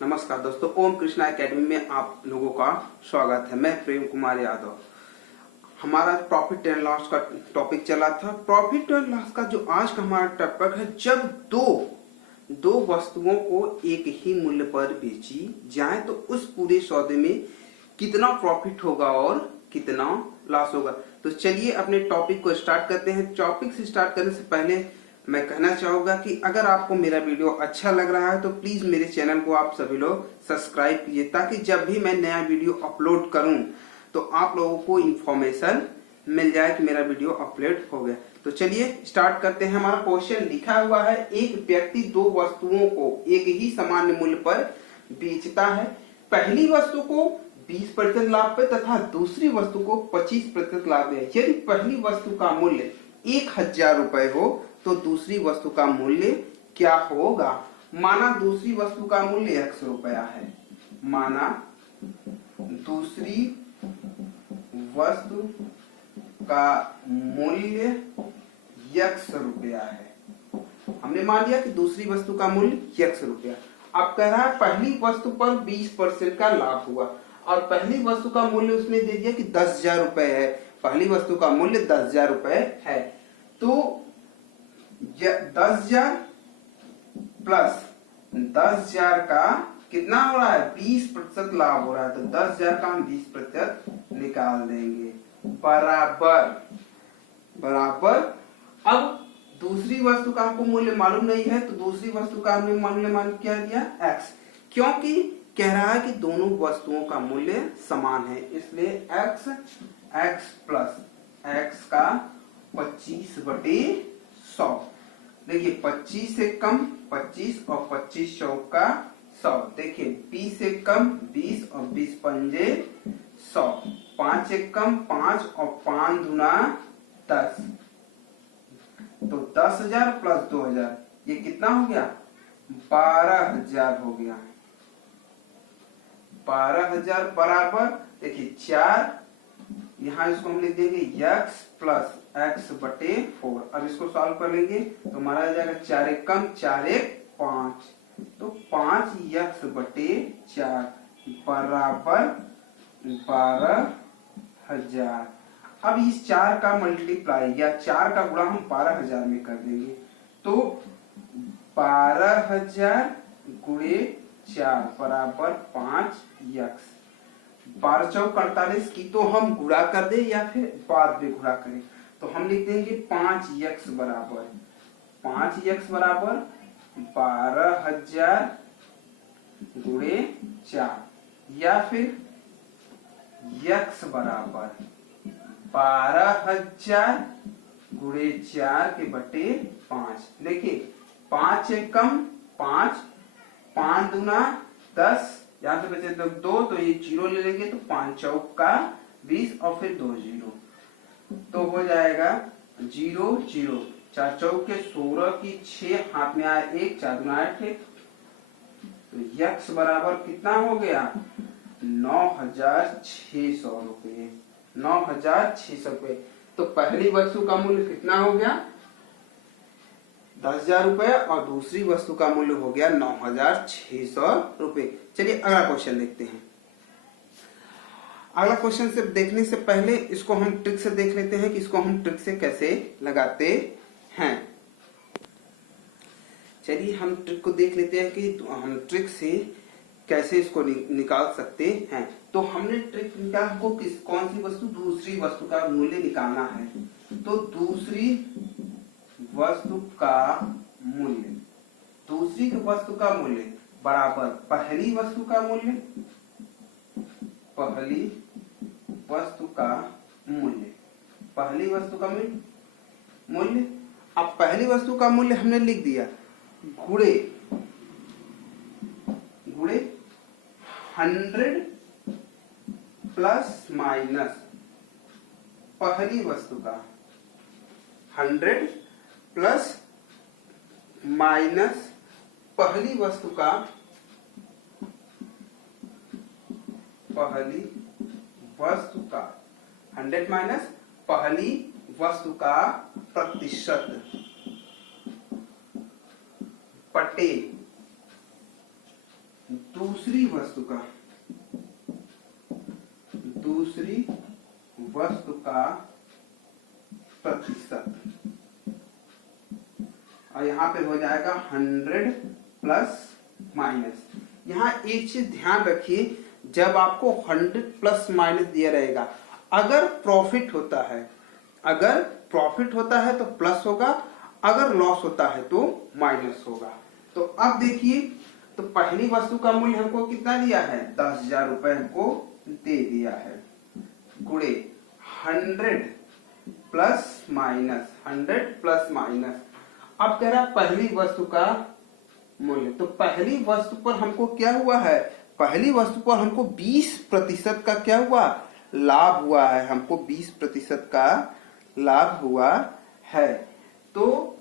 नमस्कार दोस्तों, ओम कृष्णा एकेडमी में आप लोगों का स्वागत है। मैं प्रेम कुमार यादव। हमारा प्रॉफिट एंड लॉस का टॉपिक चला था। प्रॉफिट एंड लॉस का जो आज का हमारा टॉपिक है, जब दो वस्तुओं को एक ही मूल्य पर बेची जाए तो उस पूरे सौदे में कितना प्रॉफिट होगा और कितना लॉस होगा। तो चलिए अपने टॉपिक को स्टार्ट करते हैं। टॉपिक से स्टार्ट करने से पहले मैं कहना चाहूंगा कि अगर आपको मेरा वीडियो अच्छा लग रहा है तो प्लीज मेरे चैनल को आप सभी लोग सब्सक्राइब कीजिए, ताकि जब भी मैं नया वीडियो अपलोड करूं तो आप लोगों को इंफॉर्मेशन मिल जाए कि मेरा वीडियो अपलोड हो गया। तो चलिए स्टार्ट करते हैं। हमारा क्वेश्चन लिखा हुआ है, एक व्यक्ति दो वस्तुओं को एक ही सामान्य मूल्य पर बेचता है। पहली वस्तु को 20% लाभ पे तथा दूसरी वस्तु को 25% लाभ है। यदि पहली वस्तु का मूल्य 1000 रुपए हो तो दूसरी वस्तु का मूल्य क्या होगा। माना दूसरी वस्तु का मूल्य 100 रुपया है। माना दूसरी वस्तु का मूल्य 100 रुपया है। हमने मान लिया कि दूसरी वस्तु का मूल्य 100 रुपया। अब कह रहा है पहली वस्तु पर 20% का लाभ हुआ और पहली वस्तु का मूल्य उसने दे दिया कि 10,000 रुपए है। पहली वस्तु का मूल्य 10,000 रुपए है। तो 10,000 प्लस 10,000 का कितना हो रहा है, 20% लाभ हो रहा है। तो 10,000 का हम 20% निकाल देंगे, बराबर। अब दूसरी वस्तु का हमको मूल्य मालूम नहीं है, तो दूसरी वस्तु का हमने मूल्य मान क्या दिया, x, क्योंकि कह रहा है कि दोनों वस्तुओं का मूल्य समान है, इसलिए x प्लस x का 25/100। देखिए 25 से कम 25 और 25 चौका 100। देखिए 20 से कम 20 और 20 पंजे 100। 5 से कम 5 और 5 दूना 10। तो 10,000 प्लस 2,000 ये कितना हो गया, 12,000 हो गया। 12,000 बराबर, देखिए 4, यहाँ इसको हम लिख देंगे x प्लस x/4। अब इसको सॉल्व कर लेंगे तो हमारा आ जाएगा 4 एक कम 4 एक 5, तो 5x/4 बराबर 12,000। अब इस 4 का मल्टीप्लाई या 4 का गुणा हम 12,000 में कर देंगे, तो 12,000 गुणे 4 बराबर 5x। 12 चौक 48 की तो हम गुणा कर दे या फिर बाद में गुणा करें, तो हम लिख देंगे 5x बराबर 12,000 गुणे 4, या फिर x बराबर 12,000 गुणे 4 के बटे 5। देखिए 5 से कम 5, 5 दूना 10, यहाँ से बचे तो 2, तो ये 0 ले लेंगे, तो 5 चौका 20 और फिर 2 0, तो हो जाएगा 0 0। 4 चौके 16 की 6 हाथ में आया 1, 4 दूना 8, तो x बराबर कितना हो गया, 9,600 रुपये। 9,600 रुपये। तो पहली वस्तु का मूल्य कितना हो गया, 10,000 रुपये, और दूसरी वस्तु का मूल्य हो गया 9,600 रुपये। चलिए अगला क्वेश्चन देखते हैं। अगला क्वेश्चन से देखने से पहले इसको हम ट्रिक से देख लेते हैं कि इसको हम ट्रिक से कैसे लगाते हैं। चलिए हम ट्रिक को देख लेते हैं कि हम ट्रिक से कैसे इसको निकाल सकते हैं। तो हमने ट्रिक निकाला, हमको कौन सी वस्तु, दूसरी वस्तु का मूल्य निकालना है। तो दूसरी वस्तु का मूल्य बराबर पहली वस्तु का मूल्य, पहली वस्तु का मूल्य। अब पहली वस्तु का मूल्य हमने लिख दिया, गुणे 100 प्लस माइनस पहली वस्तु का 100 प्लस माइनस पहली वस्तु का 100 माइनस पहली वस्तु का प्रतिशत बटे दूसरी वस्तु का प्रतिशत, और यहाँ पे हो जाएगा 100 प्लस माइनस। यहाँ एक चीज ध्यान रखिए, जब आपको 100 प्लस माइनस दिया रहेगा, अगर प्रॉफिट होता है तो प्लस होगा, अगर लॉस होता है तो माइनस होगा। तो अब देखिए, तो पहली वस्तु का मूल्य हमको कितना दिया है, 10,000 रुपए हमको दे दिया है, गुणे 100 प्लस माइनस। अब कह रहा पहली वस्तु का मूल्य, तो पहली वस्तु पर हमको क्या हुआ है, पहली वस्तु पर हमको 20% का क्या हुआ, लाभ हुआ है, हमको 20% का लाभ हुआ है। तो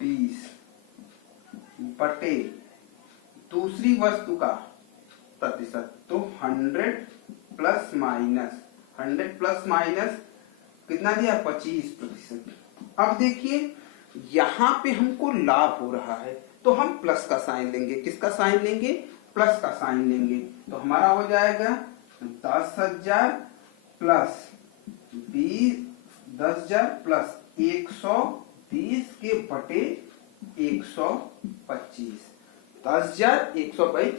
20 बटे दूसरी वस्तु का प्रतिशत, तो 100 प्लस माइनस कितना दिया, 25%। अब देखिए यहां पे हमको लाभ हो रहा है, तो हम प्लस का साइन लेंगे। किसका साइन लेंगे, प्लस का साइन लेंगे। तो हमारा हो जाएगा 10,000 प्लस 10,000 प्लस 120 के बटे 125, 10,000 122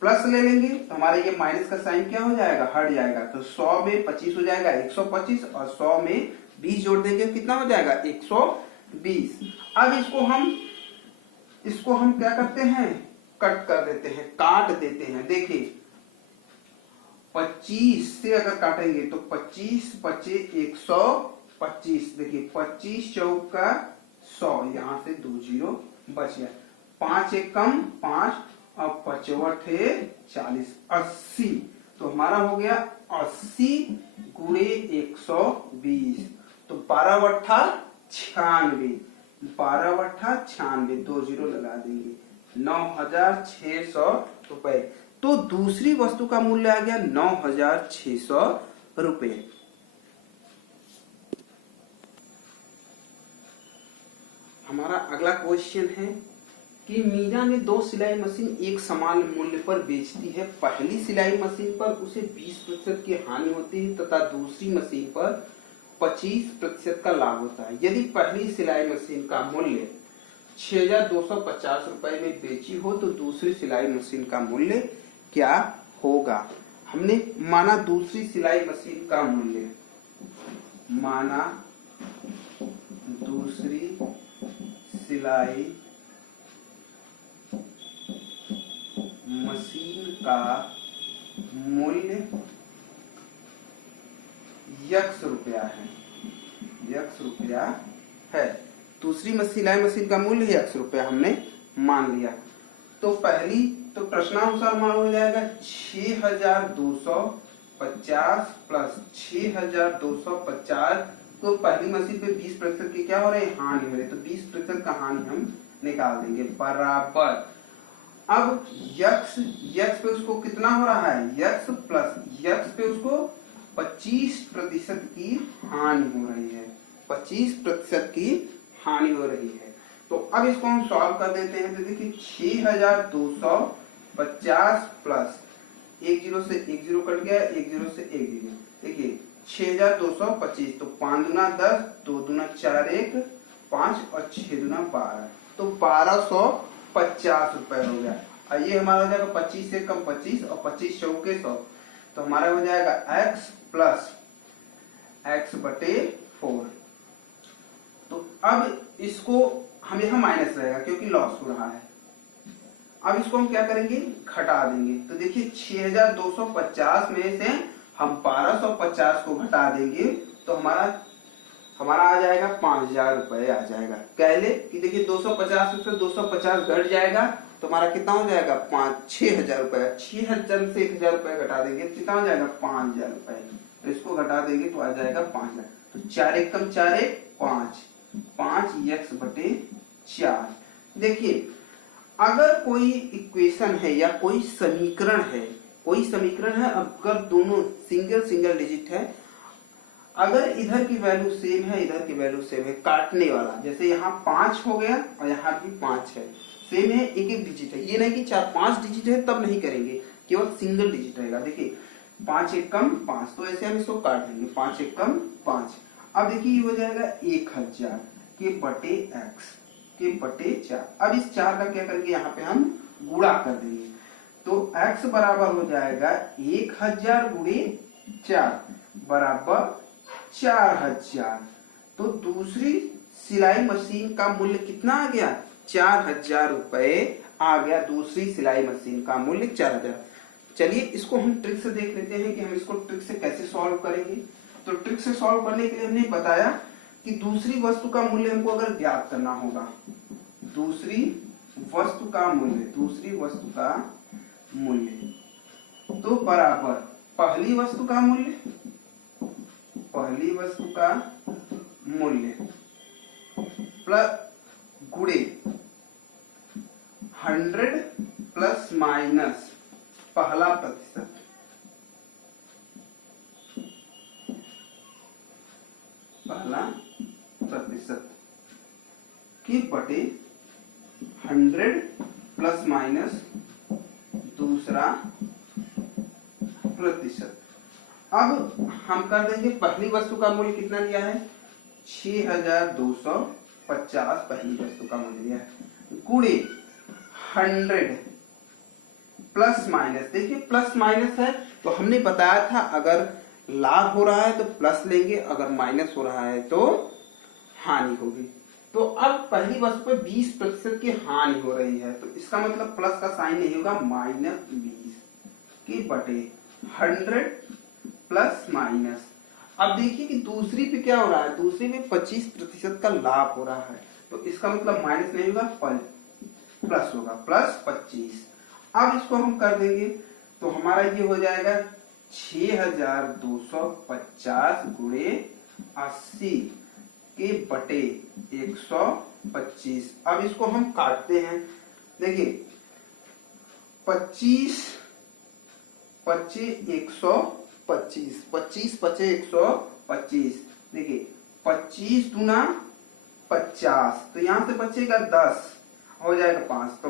प्लस ले लेंगे, तो हमारे ये माइनस का साइन क्या हो जाएगा, हट जाएगा। तो 100 में 25 हो जाएगा 125, और 100 में 20 जोड़ देंगे, कितना हो जाएगा 120। अब इसको हम क्या करते हैं, कट कर देते हैं, काट देते हैं। देखिए 25 से अगर काटेंगे तो 25 पचे 125, देखिए 25 चौका 100, यहाँ से 2 जीरो बच गया, 5 एक कम 5, और 55 40, 80। तो हमारा हो गया 80 गुणे 120, तो 12 बट्ठा 96, 12 बट्ठा 96, 2 जीरो लगा देंगे, 9,600 रुपए। तो दूसरी वस्तु का मूल्य आ गया 9,600 रुपए। हमारा अगला क्वेश्चन है कि मीरा ने 2 सिलाई मशीन एक समान मूल्य पर बेचती है। पहली सिलाई मशीन पर उसे 20% की हानि होती है तथा दूसरी मशीन पर 25% का लाभ होता है। यदि पहली सिलाई मशीन का मूल्य 6,250 रुपए में बेची हो तो दूसरी सिलाई मशीन का मूल्य क्या होगा। हमने माना दूसरी सिलाई मशीन का मूल्य, माना दूसरी सिलाई मशीन का मूल्य X रुपया है, दूसरी सिलाई मशीन का मूल्य X रुपया हमने मान लिया। तो पहली तो प्रश्नानुसार मान हो जाएगा 6,250 प्लस 6,250, तो पहली मशीन पे 20% की क्या हो रही है, हानि हो रही है, तो 20% का हानि हम निकाल देंगे, बराबर। अब यक्स पे उसको कितना हो रहा है, यक्स पे उसको 25% की हानि हो रही है, 25% की हानि हो रही है। तो अब इसको हम सॉल्व कर देते हैं। तो देखिए 6,250 प्लस 1 जीरो से 1 जीरो कट गया, 1 जीरो से 1 जीरो, देखिए 6,225, तो 5 दूना 10, 2 दूना 4 1 5, और 6 दूना 12, तो 1,250 रुपए हो गया। और ये हमारा हो जाएगा 25 से कम 25, और 25 चौके 100, तो हमारा हो जाएगा x प्लस x बटे 4। तो अब इसको हम यहाँ माइनस रहेगा क्योंकि लॉस हो रहा है। अब इसको हम क्या करेंगे, घटा देंगे। तो देखिए 6,250 में से हम 1,250 को घटा देंगे, तो हमारा आ जाएगा 5,000 रुपए आ जाएगा। कह ले कि देखिए 250 से 250 घट जाएगा, तो हमारा कितना हो जाएगा, 6,000 रुपए। 6,000 से 1,000 रुपए घटा देंगे, कितना हो जाएगा, 5,000 रुपए। तो इसको घटा देंगे तो आ जाएगा 5,000। तो 4 एक कम 4 एक 5 x बटे 4। देखिए अगर कोई इक्वेशन है या कोई समीकरण है, अगर दोनों सिंगल डिजिट है, अगर इधर की वैल्यू सेम है, इधर की वैल्यू सेम है, काटने वाला, जैसे यहाँ 5 हो गया और यहाँ भी 5 है, सेम है, एक डिजिट है, ये नहीं कि 4-5 डिजिट है तब नहीं करेंगे, केवल सिंगल डिजिट रहेगा। देखिए 5 एकम 5, तो ऐसे हम इसको काट देंगे, 5 एकम 5। अब देखिए ये हो जाएगा 1000 के बटे x के बटे 4। अब इस 4 का क्या करेंगे, यहाँ पे हम गुणा कर देंगे, तो x बराबर हो जाएगा 1000 गुणे 4 बराबर 4000। तो दूसरी सिलाई मशीन का मूल्य कितना आ गया, 4000 रुपए आ गया। दूसरी सिलाई मशीन का मूल्य 4000। चलिए इसको हम ट्रिक से देख लेते हैं कि हम इसको ट्रिक से कैसे सॉल्व करेंगे। तो ट्रिक से सॉल्व करने के लिए हमने बताया कि दूसरी वस्तु का मूल्य हमको अगर ज्ञात करना होगा, दूसरी वस्तु का मूल्य तो बराबर पहली वस्तु का मूल्य प्लस गुणे 100 प्लस माइनस पहला प्रतिशत के बटे 100 प्लस माइनस दूसरा प्रतिशत। अब हम कर देंगे, पहली वस्तु का मूल्य कितना दिया है, 6250 पहली वस्तु का मूल्य दिया है, गुणे 100 प्लस माइनस। देखिए प्लस माइनस है तो हमने बताया था अगर लाभ हो रहा है तो प्लस लेंगे, अगर माइनस हो रहा है तो हानि होगी। तो अब पहली वस्तु पे 20% की हानि हो रही है, तो इसका मतलब प्लस का साइन नहीं होगा, -20 के बटे 100 प्लस माइनस। अब देखिए कि दूसरी पे क्या हो रहा है, दूसरी में 25% का लाभ हो रहा है, तो इसका मतलब माइनस नहीं होगा, प्लस होगा, प्लस 25। अब इसको हम कर देंगे तो हमारा ये हो जाएगा 6250 गुणे 80 के बटे 125। अब इसको हम काटते हैं। देखिए 25 पचे 125, 25 पचे 125। देखिए 25 दूना 50, तो यहाँ से बचेगा 10, हो जाएगा 5, तो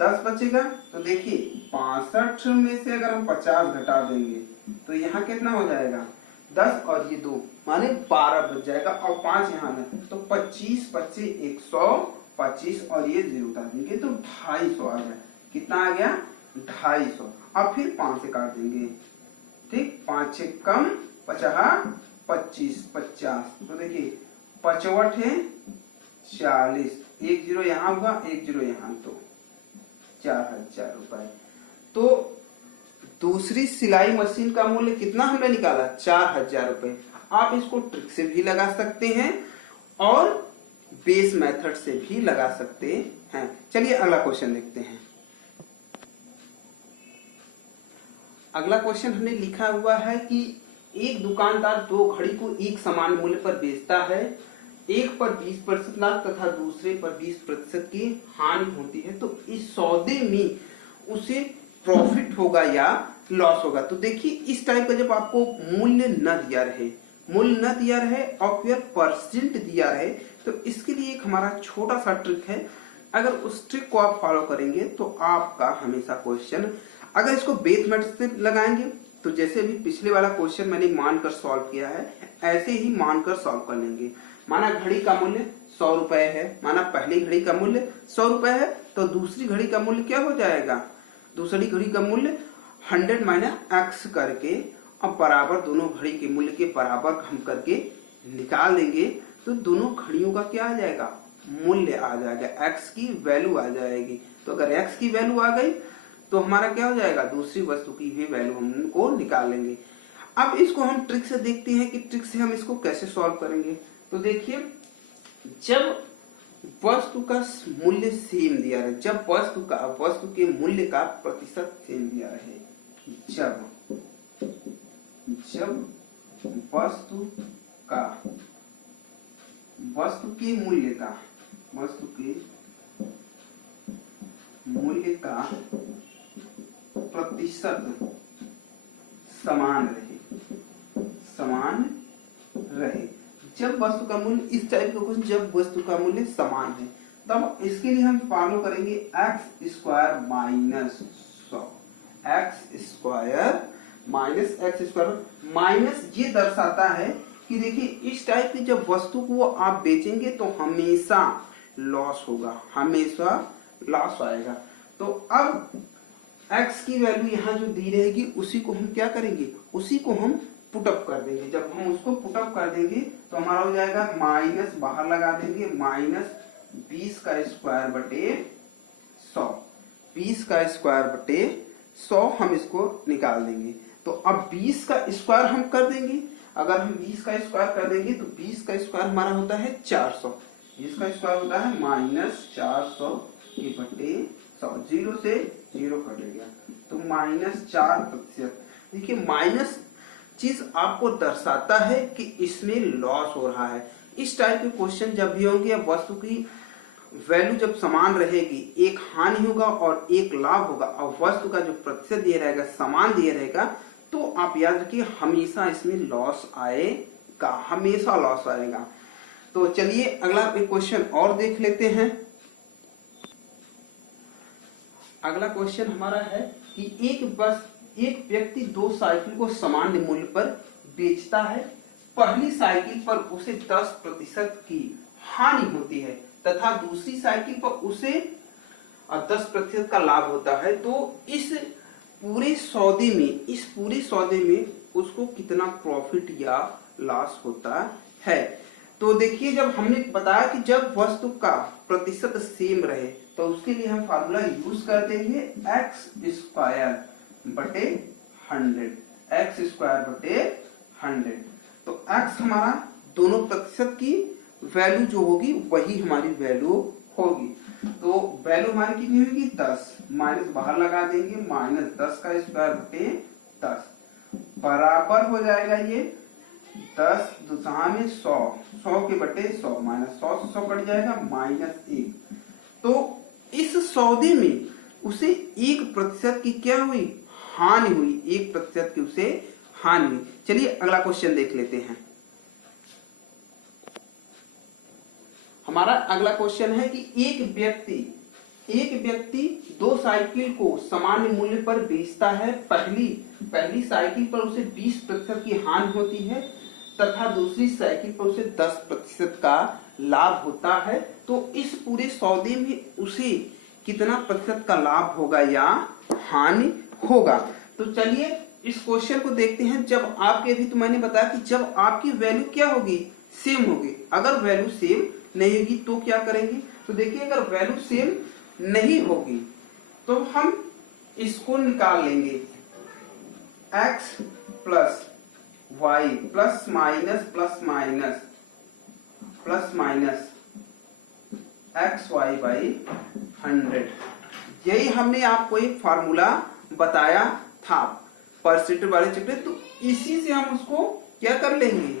10 बचेगा। तो देखिए 65 में से अगर हम 50 घटा देंगे तो यहाँ कितना हो जाएगा, 10 और ये 2 माने 12 बच जाएगा, और 5 यहाँ है, तो 25 पचे 125 और ये 0 उतार देंगे तो 250 आ गया। कितना आ गया, 250। अब फिर 5 से काट देंगे, ठीक, 5 से कम 50 25 50, तो देखिए 55 है 40, 1 0 यहाँ हुआ, 1 0 यहाँ, तो 4000 रुपए। तो दूसरी सिलाई मशीन का मूल्य कितना हमने निकाला, 4000 रुपए। आप इसको ट्रिक से भी लगा सकते हैं और बेस मेथड से भी लगा सकते हैं। चलिए अगला क्वेश्चन देखते हैं। अगला क्वेश्चन हमने लिखा हुआ है कि एक दुकानदार 2 घड़ी को एक समान मूल्य पर बेचता है, एक पर 20% लाभ तथा दूसरे पर 20% की हानि होती है, तो इस सौदे में उसे प्रॉफिट होगा या लॉस होगा। तो देखिए इस टाइप का जब आपको मूल्य न दिया रहे और फिर परसेंट दिया रहे, तो इसके लिए एक हमारा छोटा सा ट्रिक है। अगर उस ट्रिक को आप फॉलो करेंगे तो आपका हमेशा क्वेश्चन, अगर इसको बेस मेथड से लगाएंगे तो जैसे भी पिछले वाला क्वेश्चन मैंने मानकर सॉल्व किया है, ऐसे ही मानकर सॉल्व कर लेंगे। माना घड़ी का मूल्य 100 रुपए है, माना पहली घड़ी का मूल्य 100 रुपए है, तो दूसरी घड़ी का मूल्य क्या हो जाएगा, दूसरी घड़ी का मूल्य 100 माइनस x करके, अब बराबर दोनों घड़ी के मूल्य के बराबर हम करके निकाल देंगे, तो दोनों घड़ियों का क्या आ जाएगा, मूल्य आ जाएगा, x की वैल्यू आ जाएगी। तो अगर x की वैल्यू आ गई तो हमारा क्या हो जाएगा, दूसरी वस्तु की भी वैल्यू हमको निकाल लेंगे। अब इसको हम ट्रिक से देखते हैं कि ट्रिक से हम इसको कैसे सॉल्व करेंगे। तो देखिए जब वस्तु का मूल्य सेम दिया रहे, जब वस्तु के मूल्य का प्रतिशत सेम दिया रहे, जब वस्तु के मूल्य का प्रतिशत समान रहे, जब वस्तु का मूल्य, इस टाइप का क्वेश्चन, जब वस्तु का मूल्य समान है, तब इसके लिए हम फॉलो करेंगे x² - 100। X square minus x square minus ये दर्शाता है कि देखिए इस टाइप की जब वस्तु को आप बेचेंगे तो हमेशा लॉस होगा, हमेशा लॉस आएगा। तो अब x की वैल्यू यहाँ जो दी रहेगी उसी को हम क्या करेंगे, उसी को हम पुटअप कर देंगे। जब हम उसको पुटअप कर देंगे तो हमारा हो जाएगा माइनस, बाहर लगा देंगे, माइनस 20 का स्क्वायर बटे 100, 20 का स्क्वायर बटे 100 हम इसको निकाल देंगे। तो अब 20 का स्क्वायर हम कर देंगे, अगर हम 20 का स्क्वायर कर देंगे तो 20 का स्क्वायर हमारा होता है 400, 20 का स्क्वायर होता है माइनस 400 के बटे 100, 0 से 0 कट गया तो माइनस 4%। देखिए माइनस चीज आपको दर्शाता है कि इसमें लॉस हो रहा है। इस टाइप के क्वेश्चन जब भी होंगे, वस्तु की वैल्यू जब समान रहेगी, एक हानि होगा और एक लाभ होगा, और वस्तु का जो प्रतिशत दिया रहेगा समान दिया रहेगा, तो आप याद रखिए हमेशा इसमें लॉस आएगा, हमेशा लॉस आएगा। तो चलिए अगला एक क्वेश्चन और देख लेते हैं। अगला क्वेश्चन हमारा है कि एक व्यक्ति 2 साइकिल को सामान्य मूल्य पर बेचता है। पहली साइकिल पर उसे 10% की हानि होती है तथा दूसरी साइकिल पर उसे 10% का लाभ होता है। तो इस पूरे सौदे में उसको कितना प्रॉफिट या लॉस होता है। तो देखिए जब हमने बताया कि जब वस्तु का प्रतिशत सेम रहे तो उसके लिए हम फार्मूला यूज कर देंगे एक्स स्क्वायर बटे 100, एक्स स्क्वायर बटे 100। तो एक्स हमारा दोनों प्रतिशत की वैल्यू जो होगी वही हमारी वैल्यू होगी। तो वैल्यू हमारी कितनी होगी 10, माइनस बाहर लगा देंगे, माइनस 10 का स्क्वायर बटे 10 बराबर हो जाएगा ये 10 दूसरा में 100, 100 के बटे 100, माइनस 100 से 100 कट जाएगा, माइनस 1। तो इस सौदे में उसे 1% की क्या हुई, हानि हुई, 1% की उसे हानि हुई। चलिए अगला क्वेश्चन देख लेते हैं। हमारा अगला क्वेश्चन है कि एक व्यक्ति 2 साइकिल को सामान्य मूल्य पर बेचता है। पहली साइकिल पर उसे 20% की हानि होती है तथा दूसरी साइकिल पर उसे 10% का लाभ होता है। तो इस पूरे सौदे में उसे कितना प्रतिशत का लाभ होगा या हानि होगा। तो चलिए इस क्वेश्चन को देखते हैं। जब आपके अभी तो मैंने बताया कि जब आपकी वैल्यू क्या होगी, सेम होगी। अगर वैल्यू सेम नहीं होगी तो क्या करेंगे, तो देखिए अगर वैल्यू सेम नहीं होगी तो हम इसको निकाल लेंगे, x plus y plus minus x y by 100। यही हमने आपको एक फार्मूला बताया था परसेंटेज वाले चैप्टर। तो इसी से हम उसको क्या कर लेंगे,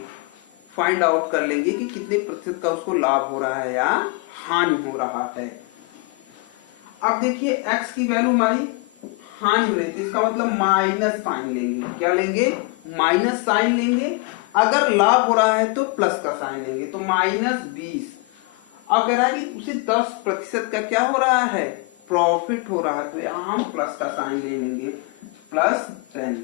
फाइंड आउट कर लेंगे कि कितने प्रतिशत का उसको लाभ हो रहा है या हानि हो रहा है। अब देखिए x की वैल्यू हमारी हानि हो रही थी, इसका मतलब माइनस साइन लेंगे। क्या लेंगे, माइनस साइन लेंगे। अगर लाभ हो रहा है तो प्लस का साइन लेंगे, तो माइनस 20। अगर है कि उसे 10% का क्या हो रहा है, प्रॉफिट हो रहा है, तो यहां हम प्लस का साइन ले लेंगे, प्लस 10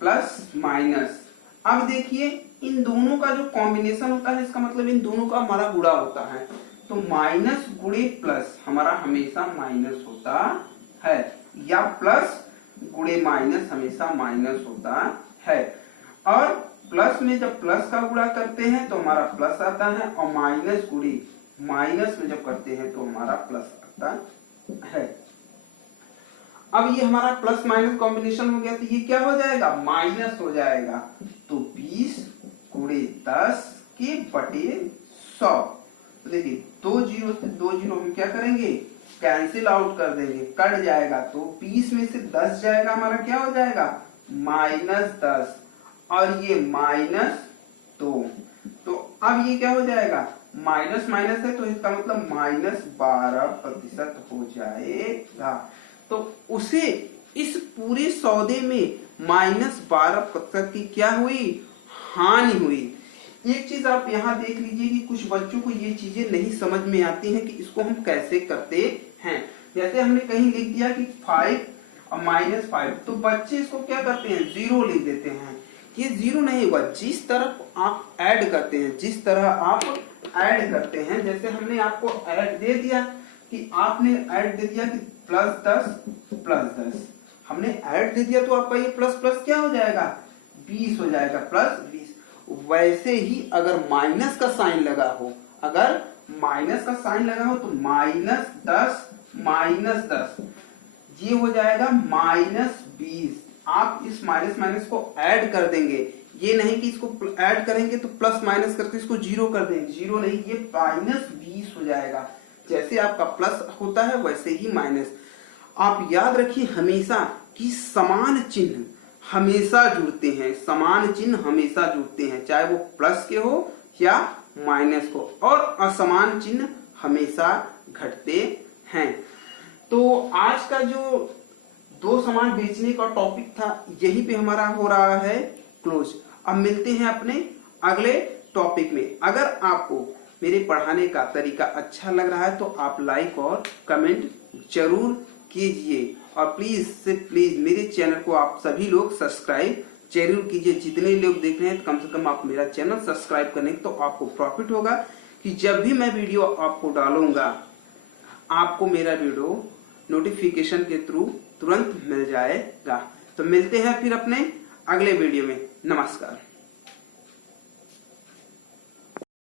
प्लस माइनस। अब देखिए इन दोनों का जो कॉम्बिनेशन होता है, इसका मतलब इन दोनों का हमारा गुणा होता है। तो माइनस गुणे प्लस हमारा हमेशा माइनस होता है, या प्लस गुणे माइनस हमेशा माइनस होता है। और प्लस में जब प्लस का गुणा करते हैं तो हमारा प्लस आता है, और माइनस गुणे माइनस में जब करते हैं तो हमारा प्लस आता है। अब ये हमारा प्लस माइनस कॉम्बिनेशन हो गया, तो ये क्या हो जाएगा, माइनस हो जाएगा। तो 20 गुणे 10 के बटे 100। तो देखिए 2 जीरो से 2 जीरो हम क्या करेंगे, कैंसिल आउट कर देंगे, कट जाएगा। तो 20 में से 10 जाएगा, हमारा क्या हो जाएगा, माइनस 10, और ये माइनस 2। तो अब ये क्या हो जाएगा, माइनस माइनस है तो इसका मतलब माइनस 12% हो जाएगा। तो उसे इस पूरे सौदे में माइनस 12% की क्या हुई, हानि हुई। एक चीज आप यहाँ देख लीजिए कि कुछ बच्चों को ये चीजें नहीं समझ में आती हैं कि इसको हम कैसे करते हैं। जैसे हमने कहीं लिख दिया कि 5 और -5, तो बच्चे इसको क्या करते हैं, 0 लिख देते हैं। ये 0 नहीं होगा, जिस तरफ आप ऐड करते हैं, जिस तरह आप ऐड करते हैं, जैसे हमने आपको ऐड दे दिया कि आपने ऐड दे दिया कि +10 हमने ऐड दे दिया, तो आपका ये प्लस प्लस क्या हो जाएगा, 20 हो जाएगा, +20। वैसे ही अगर माइनस का साइन लगा हो, अगर माइनस का साइन लगा हो तो -10 ये हो जाएगा -20। आप इस माइनस माइनस को ऐड कर देंगे, ये नहीं कि इसको ऐड करेंगे तो प्लस माइनस करके इसको 0 कर देंगे, 0 नहीं, ये -20 हो जाएगा। जैसे आपका प्लस होता है वैसे ही माइनस। आप याद रखिए हमेशा कि समान चिन्ह हमेशा जुड़ते हैं, समान चिन्ह हमेशा जुड़ते हैं, चाहे वो प्लस के हो या माइनस को, और असमान चिन्ह हमेशा घटते हैं। तो आज का जो दो समान बेचने का टॉपिक था यहीं पे हमारा हो रहा है क्लोज। अब मिलते हैं अपने अगले टॉपिक में। अगर आपको मेरे पढ़ाने का तरीका अच्छा लग रहा है तो आप लाइक और कमेंट जरूर कीजिए, और प्लीज से प्लीज मेरे चैनल को आप सभी लोग सब्सक्राइब जरूर कीजिए। जितने लोग देख रहे हैं कम से कम आप मेरा चैनल सब्सक्राइब करें तो आपको प्रॉफिट होगा कि जब भी मैं वीडियो आपको डालूंगा आपको मेरा वीडियो नोटिफिकेशन के थ्रू तुरंत मिल जाएगा। तो मिलते हैं फिर अपने अगले वीडियो में। नमस्कार।